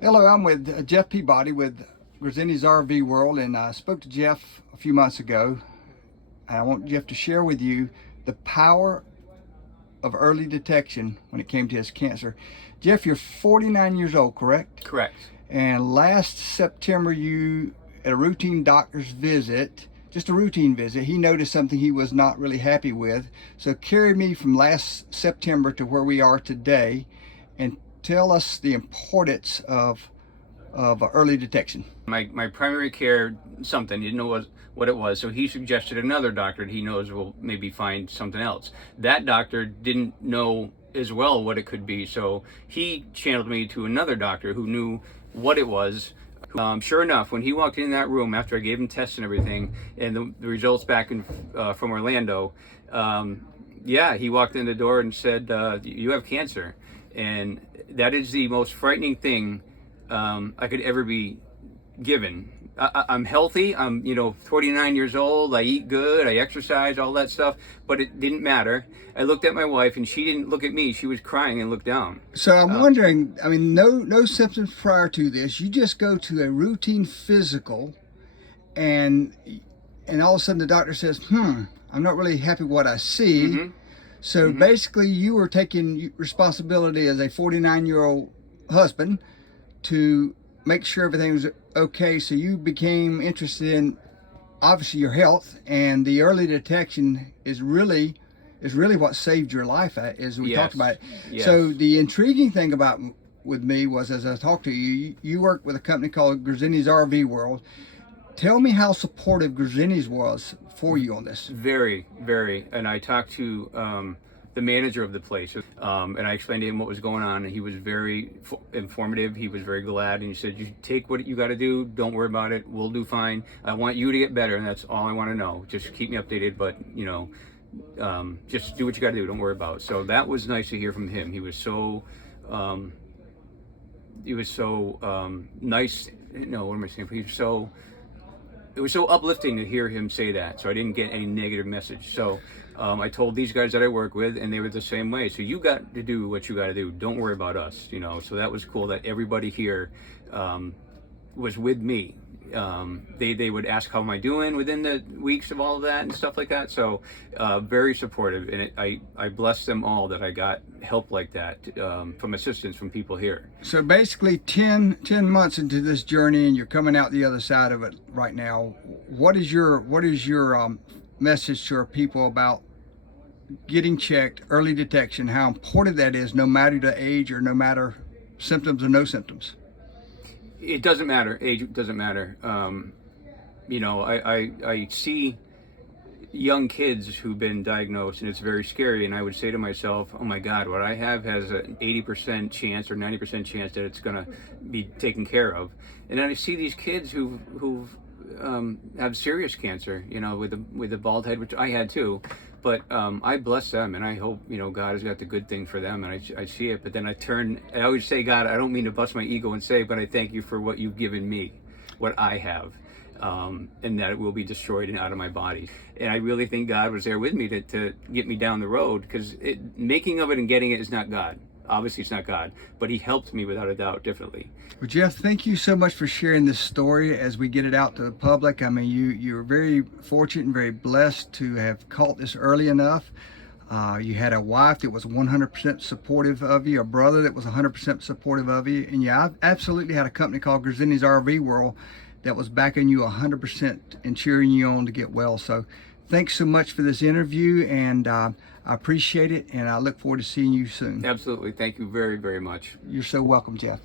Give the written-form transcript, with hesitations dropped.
Hello, I'm with Jeff Peabody with Grezeny's RV World, and I spoke to Jeff a few months ago. And I want Jeff to share with you the power of early detection when it came to his cancer. Jeff, you're 49 years old, correct? Correct. And last September, you, at a routine doctor's visit, just a routine visit, he noticed something he was not really happy with. So carry me from last September to where we are today, and tell us the importance of early detection. My primary care, something, didn't know what it was, so he suggested another doctor that he knows will maybe find something else. That doctor didn't know as well what it could be, so he channeled me to another doctor who knew what it was. Sure enough, when he walked in that room after I gave him tests and everything, and the results back from Orlando, yeah, he walked in the door and said, "You have cancer," and that is the most frightening thing I could ever be given. I'm healthy. I'm 49 years old. I eat good. I exercise, all that stuff. But it didn't matter. I looked at my wife, and she didn't look at me. She was crying and looked down. So I'm wondering. I mean, no symptoms prior to this. You just go to a routine physical, and all of a sudden the doctor says, I'm not really happy with what I see." Mm-hmm. So basically, you were taking responsibility as a 49-year-old husband to make sure everything was okay. So you became interested in, obviously, your health, and the early detection is really what saved your life, as we talked about it. Yes. So the intriguing thing about with me was, as I talked to you, you work with a company called Grezeny's RV World. Tell me how supportive Grezeny's was for you on this. Very, very. And I talked to the manager of the place, and I explained to him what was going on, and he was very informative. He was very glad, and he said, "You take what you got to do. Don't worry about it. We'll do fine. I want you to get better, and that's all I want to know. Just keep me updated, but just do what you got to do. Don't worry about it." So that was nice to hear from him. He was so nice. No, what am I saying? It was so uplifting to hear him say that, so I didn't get any negative message. So I told these guys that I work with, and they were the same way. So you got to do what you got to do. Don't worry about us, So that was cool that everybody here was with me. They would ask how am I doing within the weeks of all of that and stuff like that. So very supportive, and I bless them all that I got help like that from assistance from people here. So basically 10 months into this journey, and you're coming out the other side of it right now. What is your message to our people about getting checked, early detection, how important that is, no matter the age or no matter symptoms or no symptoms? It doesn't matter. Age doesn't matter. I see young kids who've been diagnosed, and it's very scary. And I would say to myself, "Oh my God, what I have has an 80% chance or 90% chance that it's going to be taken care of." And then I see these kids who have serious cancer, with the bald head, which I had too. But I bless them, and I hope God has got the good thing for them, and I see it. But then I always say, "God, I don't mean to bust my ego and say, but I thank you for what you've given me, what I have, and that it will be destroyed and out of my body." And I really think God was there with me to get me down the road, because making of it and getting it is not God. Obviously, it's not God, but He helped me without a doubt, definitely. Well, Jeff, thank you so much for sharing this story as we get it out to the public. I mean, you're very fortunate and very blessed to have caught this early enough. You had a wife that was 100% supportive of you, a brother that was 100% supportive of you, and you absolutely had a company called Grezeny's RV World that was backing you 100% and cheering you on to get well. So thanks so much for this interview, and I appreciate it, and I look forward to seeing you soon. Absolutely. Thank you very, very much. You're so welcome, Jeff.